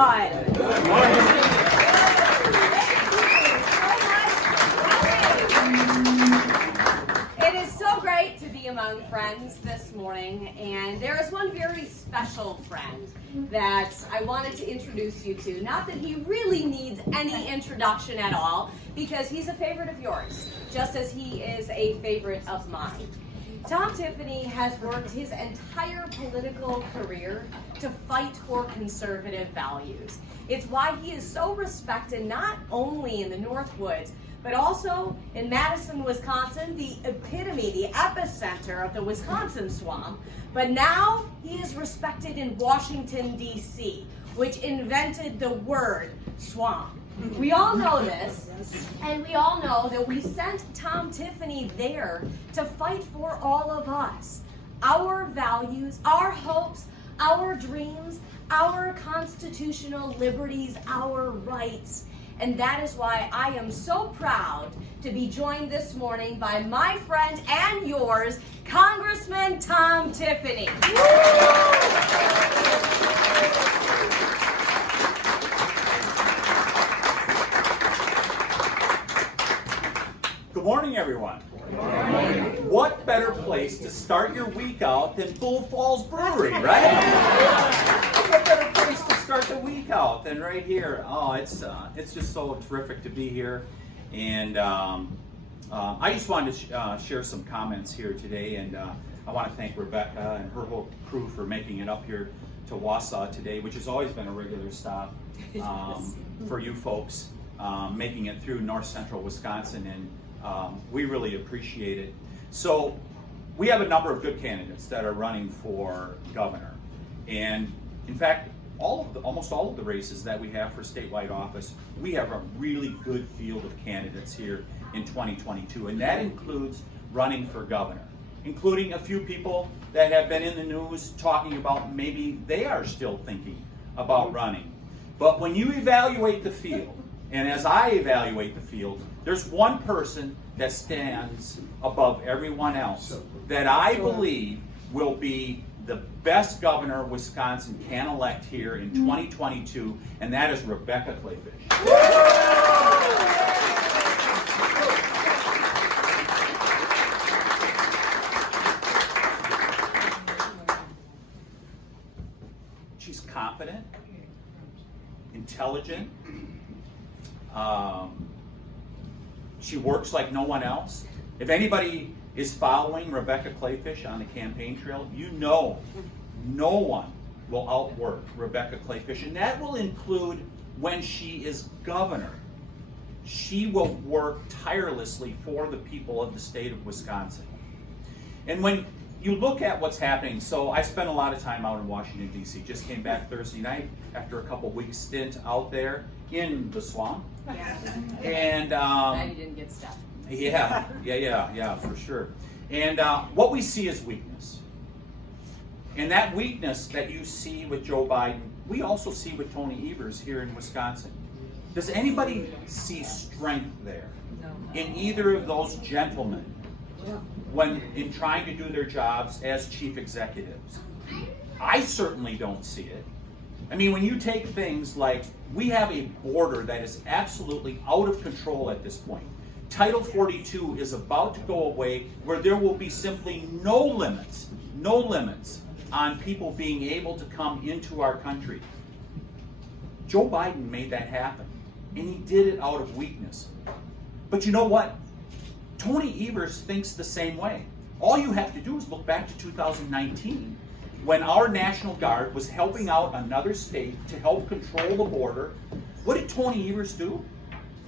everyone. Good morning. It is so great to be among friends this morning, and there is one very special friend that I wanted to introduce you to. Not that he really needs any introduction at all, because he's a favorite of yours, just as he is a favorite of mine. Tom Tiffany has worked his entire political career to fight for conservative values. It's why he is so respected not only in the Northwoods, but also in Madison, Wisconsin, the epitome, the epicenter of the Wisconsin swamp. But now he is respected in Washington, D.C., which invented the word swamp. We all know this, and we all know that we sent Tom Tiffany there to fight for all of us. Our values, our hopes, our dreams, our constitutional liberties, our rights. And that is why I am so proud to be joined this morning by my friend and yours, Congressman Tom Tiffany. Good morning, everyone. Good morning. What better place to start your week out than Bull Falls Brewery, right? What better place to start the week out than right here? Oh, it's just so terrific to be here, and I just wanted to share some comments here today, and I want to thank Rebecca and her whole crew for making it up here to Wausau today, which has always been a regular stop for you folks, making it through north central Wisconsin, and we really appreciate it. So we have a number of good candidates that are running for governor, and in fact, almost all of the races that we have for statewide office, we have a really good field of candidates here in 2022, and that includes running for governor, including a few people that have been in the news talking about maybe they are still thinking about running. But when you evaluate the field, and as I evaluate the field, there's one person that stands above everyone else that I believe will be the best governor Wisconsin can elect here in 2022, and that is Rebecca Kleefish. She's confident, intelligent, she works like no one else. If anybody is following Rebecca Kleefish on the campaign trail, you know no one will outwork Rebecca Kleefish, and that will include when she is governor. She will work tirelessly for the people of the state of Wisconsin. And when you look at what's happening, so I spent a lot of time out in Washington, D.C. Just came back Thursday night after a couple weeks stint out there in the swamp. Yeah. And Glad you didn't get stuck. Yeah, for sure. And what we see is weakness. And that weakness that you see with Joe Biden, we also see with Tony Evers here in Wisconsin. Does anybody see strength there in either of those gentlemen when in trying to do their jobs as chief executives? I certainly don't see it. I mean, when you take things like, we have a border that is absolutely out of control at this point. Title 42 is about to go away, where there will be simply no limits on people being able to come into our country. Joe Biden made that happen, and he did it out of weakness. But you know what? Tony Evers thinks the same way. All you have to do is look back to 2019, when our National Guard was helping out another state to help control the border. What did Tony Evers do?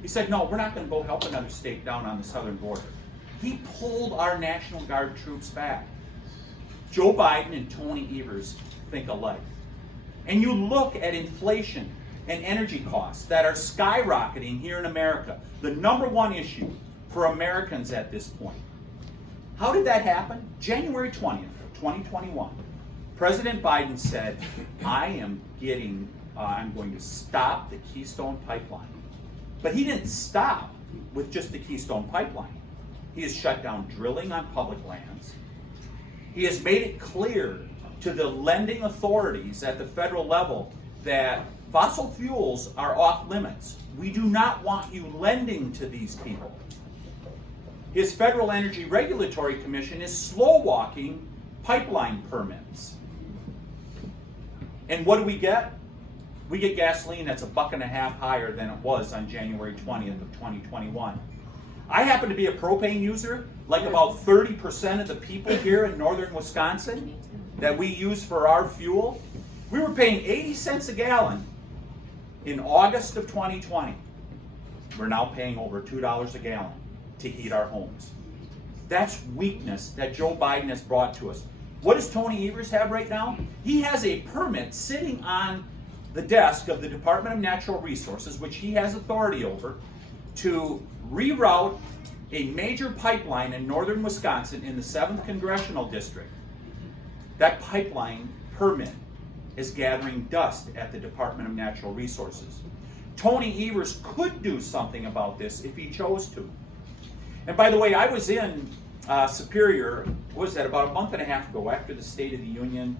He said, no, we're not going to go help another state down on the southern border. He pulled our National Guard troops back. Joe Biden and Tony Evers think alike. And you look at inflation and energy costs that are skyrocketing here in America, the number one issue for Americans at this point. How did that happen? January 20th, 2021. President Biden said, I'm going to stop the Keystone Pipeline. But he didn't stop with just the Keystone Pipeline. He has shut down drilling on public lands. He has made it clear to the lending authorities at the federal level that fossil fuels are off limits. We do not want you lending to these people. His Federal Energy Regulatory Commission is slow-walking pipeline permits. And what do we get? We get gasoline that's $1.50 higher than it was on January 20th of 2021. I happen to be a propane user, like about 30% of the people here in northern Wisconsin that we use for our fuel. We were paying 80 cents a gallon in August of 2020. We're now paying over $2 a gallon to heat our homes. That's weakness that Joe Biden has brought to us. What does Tony Evers have right now? He has a permit sitting on the desk of the Department of Natural Resources, which he has authority over, to reroute a major pipeline in northern Wisconsin in the 7th Congressional District. That pipeline permit is gathering dust at the Department of Natural Resources. Tony Evers could do something about this if he chose to. And by the way, I was in Superior, what was that, about a month and a half ago after the State of the Union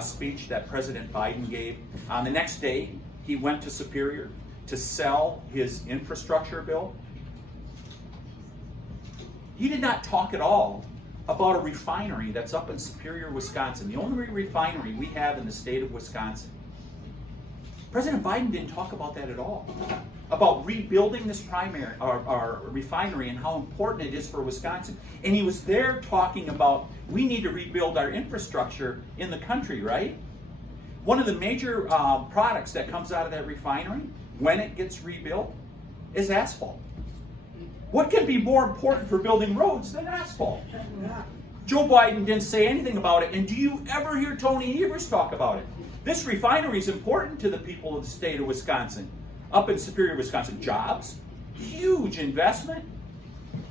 speech that President Biden gave. The next day, he went to Superior to sell his infrastructure bill. He did not talk at all about a refinery that's up in Superior, Wisconsin, the only refinery we have in the state of Wisconsin. President Biden didn't talk about that at all, about rebuilding this our refinery and how important it is for Wisconsin. And he was there talking about we need to rebuild our infrastructure in the country, right? One of the major products that comes out of that refinery when it gets rebuilt is asphalt. What can be more important for building roads than asphalt? Joe Biden didn't say anything about it, and do you ever hear Tony Evers talk about it? This refinery is important to the people of the state of Wisconsin, up in Superior, Wisconsin. Jobs, huge investment,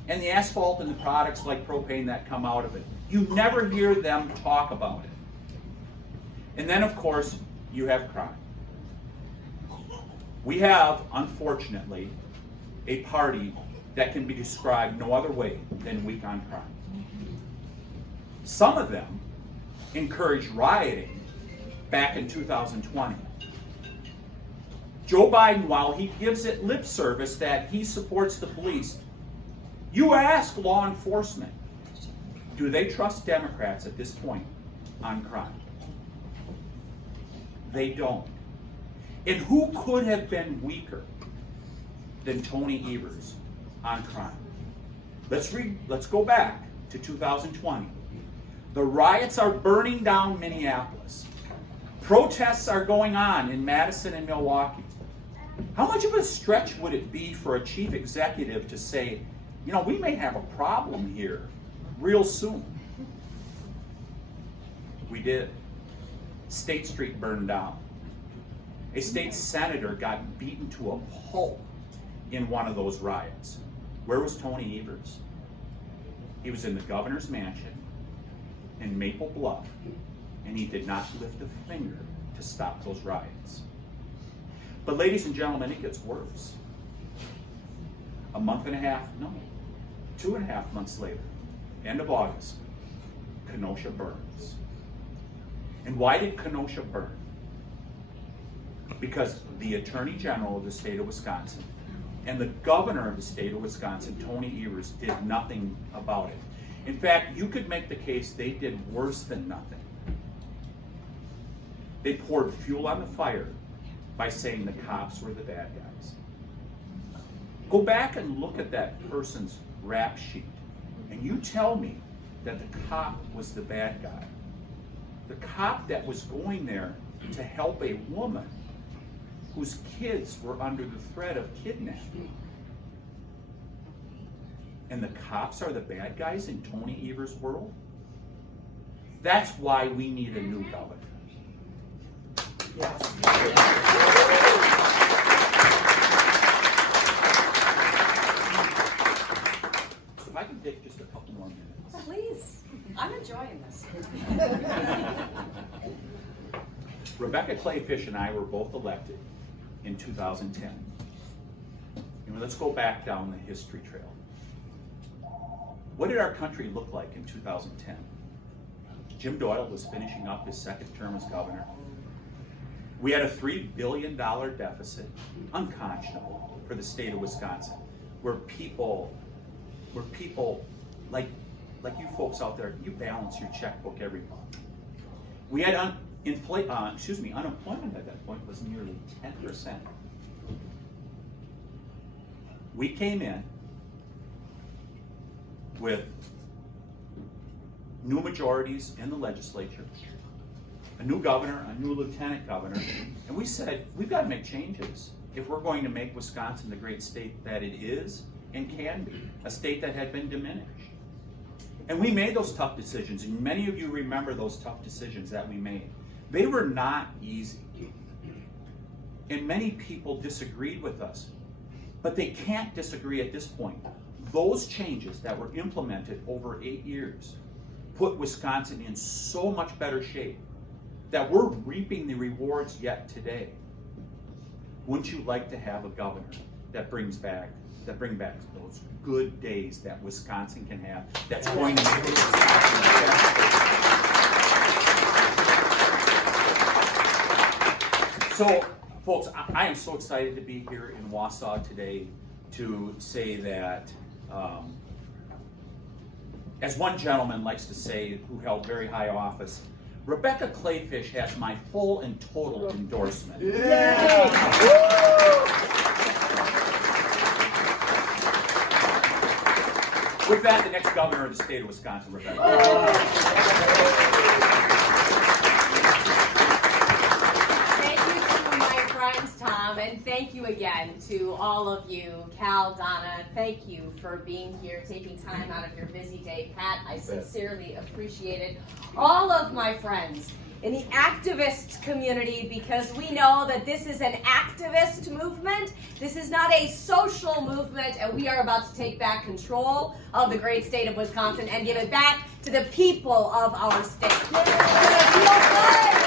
and the asphalt and the products like propane that come out of it. You never hear them talk about it. And then, of course, you have crime. We have, unfortunately, a party that can be described no other way than weak on crime. Some of them encouraged rioting back in 2020. Joe Biden, while he gives it lip service that he supports the police, you ask law enforcement, do they trust Democrats at this point on crime? They don't. And who could have been weaker than Tony Evers on crime? Let's go back to 2020. The riots are burning down Minneapolis. Protests are going on in Madison and Milwaukee. How much of a stretch would it be for a chief executive to say, you know, we may have a problem here real soon? We did. State Street burned down. A state senator got beaten to a pulp in one of those riots. Where was Tony Evers? He was in the governor's mansion in Maple Bluff, and he did not lift a finger to stop those riots. But ladies and gentlemen, it gets worse. A month and a half, no, 2.5 months later, end of August, Kenosha burns. And why did Kenosha burn? Because the Attorney General of the state of Wisconsin and the governor of the state of Wisconsin, Tony Evers, did nothing about it. In fact, you could make the case they did worse than nothing. They poured fuel on the fire by saying the cops were the bad guys. Go back and look at that person's rap sheet, and you tell me that the cop was the bad guy. The cop that was going there to help a woman whose kids were under the threat of kidnapping. And the cops are the bad guys in Tony Evers' world? That's why we need a new governor. Yes. If I can take just a couple more minutes. Please. I'm enjoying this. Rebecca Kleefish and I were both elected in 2010. And let's go back down the history trail. What did our country look like in 2010? Jim Doyle was finishing up his second term as governor. We had a $3 billion deficit, unconscionable for the state of Wisconsin, where people like you folks out there, you balance your checkbook every month. We had unemployment at that point was nearly 10%. We came in with new majorities in the legislature, a new governor, a new lieutenant governor, and we said, we've got to make changes if we're going to make Wisconsin the great state that it is and can be, a state that had been diminished. And we made those tough decisions, and many of you remember those tough decisions that we made. They were not easy. And many people disagreed with us, but they can't disagree at this point. Those changes that were implemented over 8 years put Wisconsin in so much better shape that we're reaping the rewards yet today. Wouldn't you like to have a governor that bring back those good days that Wisconsin can have, that's going to make Wisconsin better? So, folks, I am so excited to be here in Wausau today to say that, as one gentleman likes to say, who held very high office, Rebecca Kleefish has my full and total endorsement. Yeah. With that, the next governor of the state of Wisconsin, Rebecca. Thank you to my friends, Tom, and thank you again to all of you, Cal, Donna. Thank you for being here, taking time out of your busy day. Pat, I sincerely appreciate it. All of my friends in the activist community, because we know that this is an activist movement. This is not a social movement, and we are about to take back control of the great state of Wisconsin and give it back to the people of our state. It's gonna feel good.